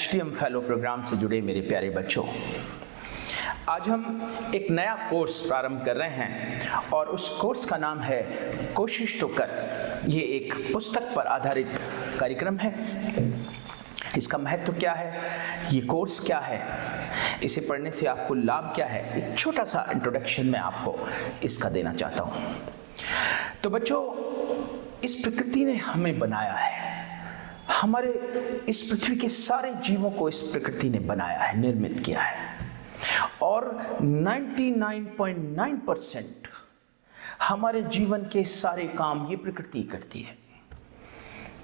HTM fellow programme से जुड़े मेरे प्यारे बच्चों, आज हम एक नया कोर्स प्रारंभ कर रहे हैं और उस कोर्स का नाम है कोशिश तो कर। ये एक पुस्तक पर आधारित कार्यक्रम है। इसका महत्व क्या है, ये कोर्स क्या है, इसे पढ़ने से आपको लाभ क्या है, एक छोटा सा इंट्रोडक्शन मैं आपको इसका देना चाहता हूँ। तो बच्चों, इस प्रकृति ने हमें बनाया है, हमारे इस पृथ्वी के सारे जीवों को इस प्रकृति ने बनाया है, निर्मित किया है और 99.9% हमारे जीवन के सारे काम ये प्रकृति करती है।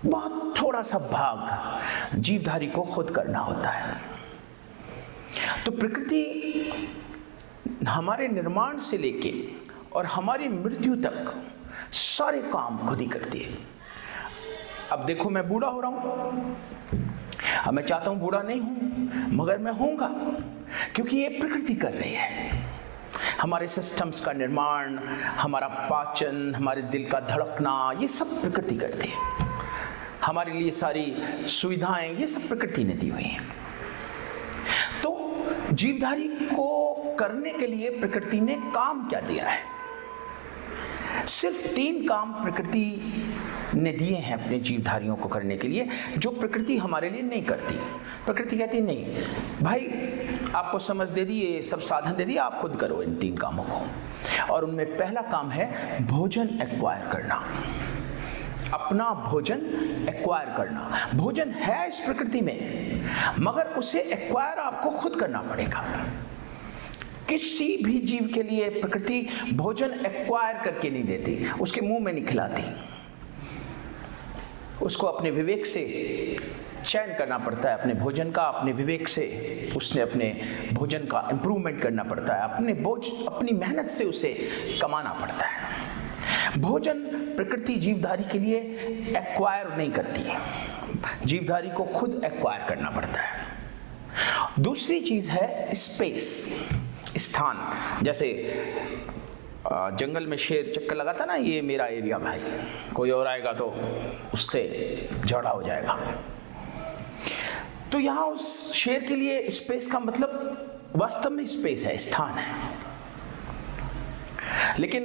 बहुत थोड़ा सा भाग जीवधारी को खुद करना होता है। तो प्रकृति हमारे निर्माण से लेके और हमारी मृत्यु तक सारे काम खुद ही करती है। अब देखो, मैं बूढ़ा हो रहा हूं, अब मैं चाहता हूं बूढ़ा नहीं हूं, मगर मैं होऊंगा क्योंकि ये प्रकृति कर रही है। हमारे सिस्टम्स का निर्माण, हमारा पाचन, हमारे दिल का धड़कना, ये सब प्रकृति करती है। हमारे लिए सारी सुविधाएं ये सब प्रकृति ने दी हुई हैं। तो जीवधारी को करने के लिए प्रकृति ने काम क्या दिया है? सिर्फ 3 काम प्रकृति ने दिए हैं अपने जीवधारियों को करने के लिए, जो प्रकृति हमारे लिए नहीं करती। प्रकृति कहती नहीं भाई, आपको समझ दे दी, ये सब साधन दे दिया, आप खुद करो इन 3 कामों को। और उनमें पहला काम है भोजन एक्वायर करना, अपना भोजन एक्वायर करना। भोजन है इस प्रकृति में, मगर उसे एक्वायर आपको खुद करना पड़ेगा। किसी भी जीव के लिए प्रकृति भोजन एक्वायर करके नहीं देती, उसके मुंह में नहीं खिलाती। उसको अपने विवेक से चयन करना पड़ता है अपने भोजन का, अपने विवेक से उसने अपने भोजन का इंप्रूवमेंट करना पड़ता है, अपनी मेहनत से उसे कमाना पड़ता है। भोजन प्रकृति जीवधारी के लिए एक्वायर नहीं करती है, जीवधारी को खुद एक्वायर करना पड़ता है। दूसरी चीज है स्पेस, स्थान। जैसे जंगल में शेर चक्कर लगाता ना, ये मेरा एरिया भाई, कोई और आएगा तो उससे झगड़ा हो जाएगा। तो यहां उस शेर के लिए स्पेस का मतलब वास्तव में स्पेस है, स्थान है। लेकिन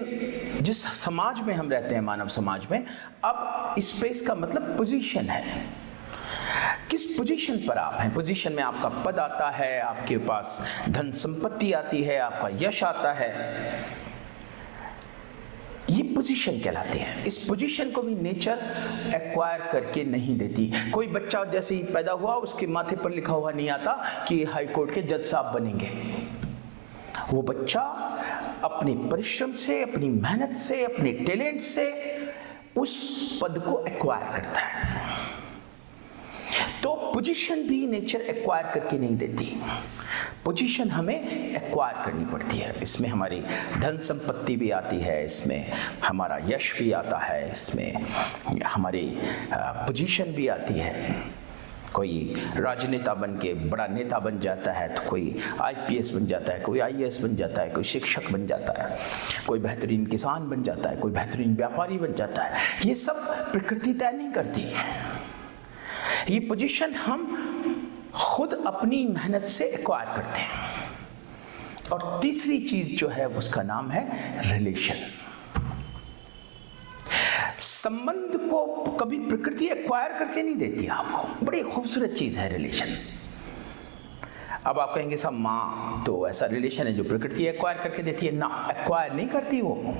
जिस समाज में हम रहते हैं, मानव समाज में, अब स्पेस का मतलब पोजीशन है। किस पोजीशन पर आप हैं? पोजीशन में आपका पद आता है, आपके पास धन संपत्ति आती है, आपका यश आता है, ये पोजीशन कहलाती है। इस पोजीशन को भी नेचर एक्वायर करके नहीं देती। कोई बच्चा जैसे ही पैदा हुआ, उसके माथे पर लिखा हुआ नहीं आता कि हाई कोर्ट के जज साहब बनेंगे। वो बच्चा अपने परिश्रम से, अपनी मेहनत से, अपने टैलेंट से उस पद को एक्वायर करता है। तो पोजीशन भी नेचर एक्वायर करके नहीं देती, पोजीशन हमें एक्वायर करनी पड़ती है। इसमें हमारी धन संपत्ति भी आती है, इसमें हमारा यश भी आता है, इसमें हमारी पोजीशन भी आती है। कोई राजनेता बन के बड़ा नेता बन जाता है, तो कोई IPS बन जाता है, कोई IAS बन जाता है, कोई शिक्षक बन जाता है, कोई बेहतरीन किसान बन जाता है, कोई बेहतरीन व्यापारी बन जाता है। ये सब प्रकृति तय नहीं करती है, ये पोजीशन हम खुद अपनी मेहनत से एक्वायर करते हैं। और तीसरी चीज जो है उसका नाम है रिलेशन। संबंध को कभी प्रकृति एक्वायर करके नहीं देती आपको, बड़ी खूबसूरत चीज है रिलेशन। अब आप कहेंगे साहब, माँ तो ऐसा रिलेशन है जो प्रकृति एक्वायर करके देती है। ना, एक्वायर नहीं करती वो।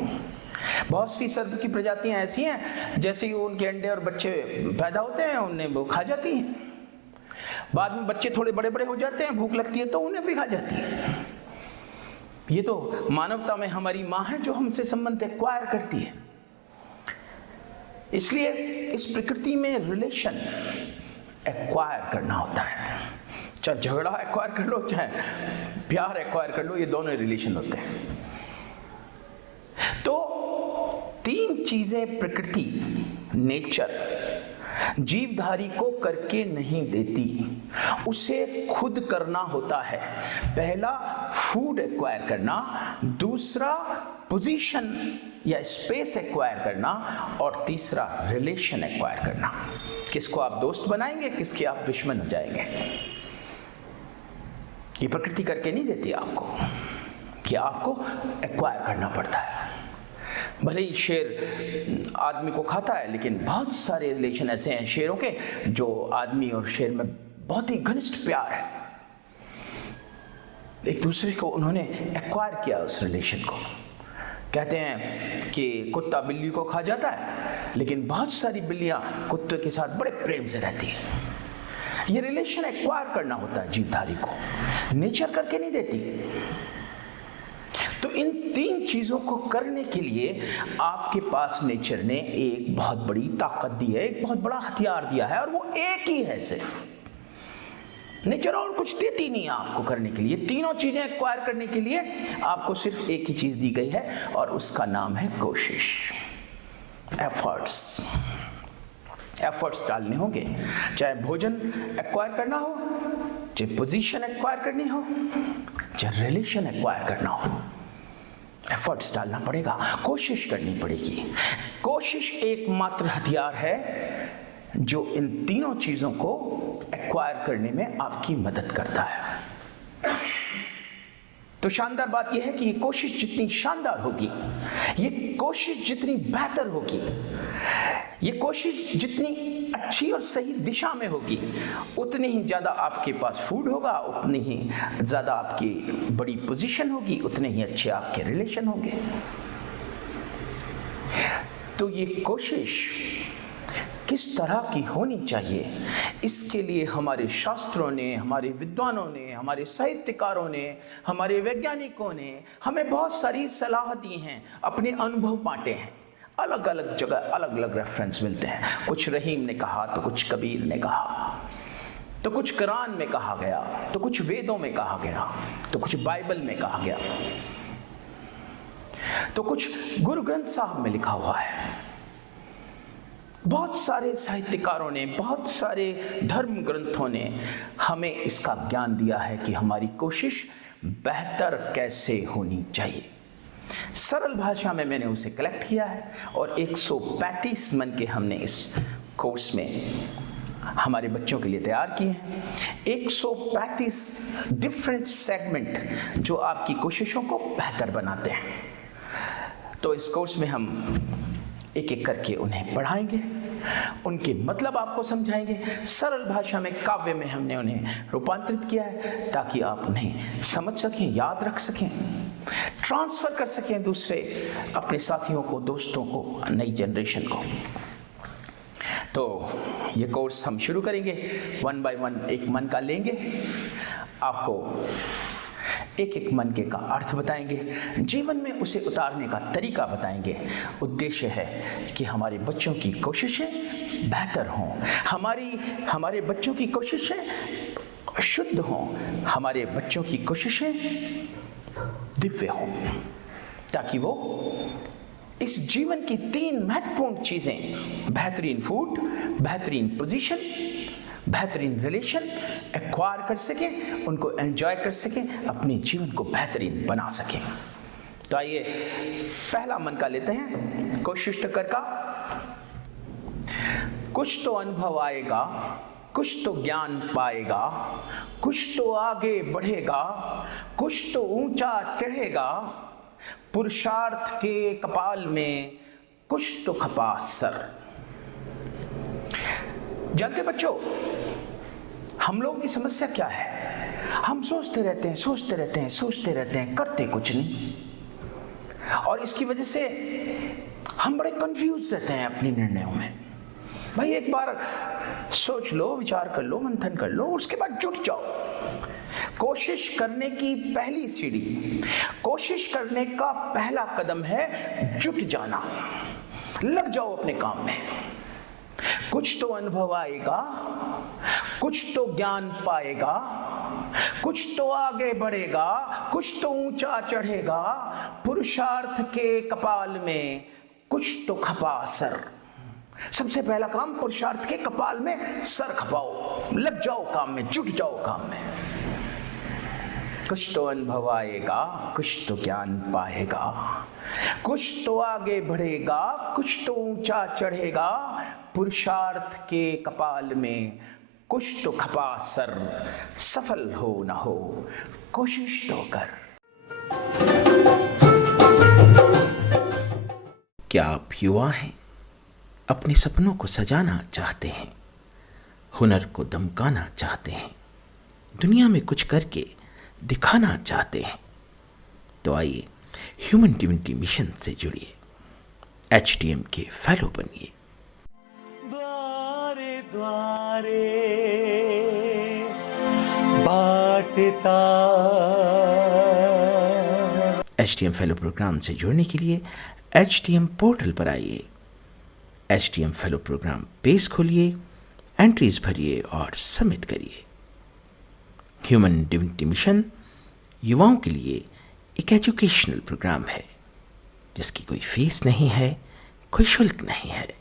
बहुत सी सर्प की प्रजातियां ऐसी हैं, जैसे ही उनके अंडे और बच्चे पैदा होते हैं उन्हें वो खा जाती हैं। बाद में बच्चे थोड़े बड़े बड़े हो जाते हैं, भूख लगती है तो उन्हें भी खा जाती है। ये तो मानवता में हमारी माँ है जो हमसे संबंध एक्वायर करती है। इसलिए इस प्रकृति में रिलेशन एक्वायर करना होता है। चाहे झगड़ा एक्वायर कर लो, चाहे प्यार एक्वायर कर लो, ये दोनों रिलेशन होते हैं। तो 3 चीजें प्रकृति, नेचर, जीवधारी को करके नहीं देती, उसे खुद करना होता है। पहला फूड एक्वायर करना, दूसरा पोजीशन या स्पेस एक्वायर करना, और तीसरा रिलेशन एक्वायर करना। किसको आप दोस्त बनाएंगे, किसके आप दुश्मन हो जाएंगे। ये प्रकृति करके नहीं देती आपको, कि आपको एक्वायर करना पड़ता है। भले ही शेर आदमी को खाता है, लेकिन बहुत सारे रिलेशन ऐसे हैं शेरों के जो आदमी और शेर में बहुत ही घनिष्ठ प्यार है, एक दूसरे को उन्होंने एक्वायर किया उस रिलेशन को। कहते हैं कि कुत्ता बिल्ली को खा जाता है, लेकिन बहुत सारी बिल्लियां कुत्ते के साथ बड़े प्रेम से रहती हैं। ये रिलेशन एक्वायर करना होता है जीवधारी को, नेचर करके नहीं देती। तो इन 3 चीजों को करने के लिए आपके पास नेचर ने एक बहुत बड़ी ताकत दी है, एक बहुत बड़ा हथियार दिया है, और वो एक ही है सिर्फ। नेचर और कुछ देती नहीं है आपको करने के लिए। तीनों चीजें एक्वायर करने के लिए आपको सिर्फ एक ही चीज दी गई है, और उसका नाम है कोशिश, एफर्ट्स। एफर्ट्स डालने होंगे, चाहे भोजन एक्वायर करना हो, चाहे पोजीशन एक्वायर करनी हो, चाहे रिलेशन एक्वायर करना हो, एफर्ट्स डालना पड़ेगा, कोशिश करनी पड़ेगी। कोशिश एकमात्र हथियार है जो इन तीनों चीजों को एक्वायर करने में आपकी मदद करता है। तो शानदार बात यह है कि ये कोशिश जितनी शानदार होगी, ये कोशिश जितनी बेहतर होगी, ये कोशिश जितनी अच्छी और सही दिशा में होगी, उतनी ही ज़्यादा आपके पास फूड होगा, उतनी ही ज़्यादा आपकी बड़ी पोजीशन होगी, उतने ही अच्छे आपके रिलेशन होंगे। तो ये कोशिश किस तरह की होनी चाहिए, इसके लिए हमारे शास्त्रों ने, हमारे विद्वानों ने, हमारे साहित्यकारों ने, हमारे वैज्ञानिकों ने हमें बहुत सारी सलाह दी हैं, अपने अनुभव बांटे हैं। अलग अलग जगह अलग अलग रेफरेंस मिलते हैं। कुछ रहीम ने कहा तो कुछ कबीर ने कहा, तो कुछ कुरान में कहा गया, तो कुछ वेदों में कहा गया, तो कुछ बाइबल में कहा गया, तो कुछ गुरु ग्रंथ साहब में लिखा हुआ है। बहुत सारे साहित्यकारों ने, बहुत सारे धर्म ग्रंथों ने हमें इसका ज्ञान दिया है कि हमारी कोशिश बेहतर कैसे होनी चाहिए। सरल भाषा में मैंने उसे कलेक्ट किया है, और 135 मन के हमने इस कोर्स में हमारे बच्चों के लिए तैयार किए हैं। 135 डिफरेंट सेगमेंट जो आपकी कोशिशों को बेहतर बनाते हैं। तो इस कोर्स में हम एक एक करके उन्हें पढ़ाएंगे, उनके मतलब आपको समझाएंगे। सरल भाषा में, काव्य में हमने उन्हें रूपांतरित किया है, ताकि आप उन्हें समझ सकें, याद रख सकें, ट्रांसफर कर सकें दूसरे अपने साथियों को, दोस्तों को, नई जनरेशन को। तो ये कोर्स हम शुरू करेंगे, 1 बाय 1 एक मन का लेंगे, आपको एक एक मन के का अर्थ बताएंगे, जीवन में उसे उतारने का तरीका बताएंगे। उद्देश्य है कि हमारे बच्चों की कोशिशें बेहतर हों, हमारे बच्चों की कोशिशें शुद्ध हों, हमारे बच्चों की कोशिशें दिव्य हों, ताकि वो इस जीवन की 3 महत्वपूर्ण चीजें, बेहतरीन फूड, बेहतरीन पोजीशन, बेहतरीन रिलेशन एक्वायर कर सकें, उनको एंजॉय कर सकें, अपने जीवन को बेहतरीन बना सकें। तो आइए पहला मन का लेते हैं, कोशिश तो कर का। कुछ तो अनुभव आएगा, कुछ तो ज्ञान पाएगा, कुछ तो आगे बढ़ेगा, कुछ तो ऊंचा चढ़ेगा, पुरुषार्थ के कपाल में कुछ तो खपा सर। जानते बच्चों, हम लोगों की समस्या क्या है? हम सोचते रहते हैं, करते कुछ नहीं, और इसकी वजह से हम बड़े कंफ्यूज रहते हैं अपने निर्णयों में। भाई एक बार सोच लो, विचार कर लो, मंथन कर लो, उसके बाद जुट जाओ। कोशिश करने की पहली सीढ़ी, कोशिश करने का पहला कदम है जुट जाना। लग जाओ अपने काम में। कुछ तो अनुभव आएगा, कुछ तो ज्ञान पाएगा, कुछ तो आगे बढ़ेगा, कुछ तो ऊंचा चढ़ेगा, पुरुषार्थ के कपाल में कुछ तो खपा सर। सबसे पहला काम, पुरुषार्थ के कपाल में सर खपाओ, लग जाओ काम में, जुट जाओ काम में। कुछ तो अनुभव आएगा, कुछ तो ज्ञान पाएगा, कुछ तो आगे बढ़ेगा, कुछ तो ऊंचा चढ़ेगा, पुरुषार्थ के कपाल में कुछ तो खपा सर, सफल हो न हो कोशिश तो कर। क्या आप युवा हैं, अपने सपनों को सजाना चाहते हैं, हुनर को दमकाना चाहते हैं, दुनिया में कुछ करके दिखाना चाहते हैं, तो आइए ह्यूमन डिविनिटी मिशन से जुड़िए, HDM के फेलो बनिए। द्वारे द्वारे बाटता। HDM फेलो प्रोग्राम से जुड़ने के लिए HDM पोर्टल पर आइए, HDM फेलो प्रोग्राम पेज खोलिए, एंट्रीज भरिए और सबमिट करिए। ह्यूमन डिविनिटी मिशन युवाओं के लिए एक एजुकेशनल प्रोग्राम है जिसकी कोई फीस नहीं है, कोई शुल्क नहीं है।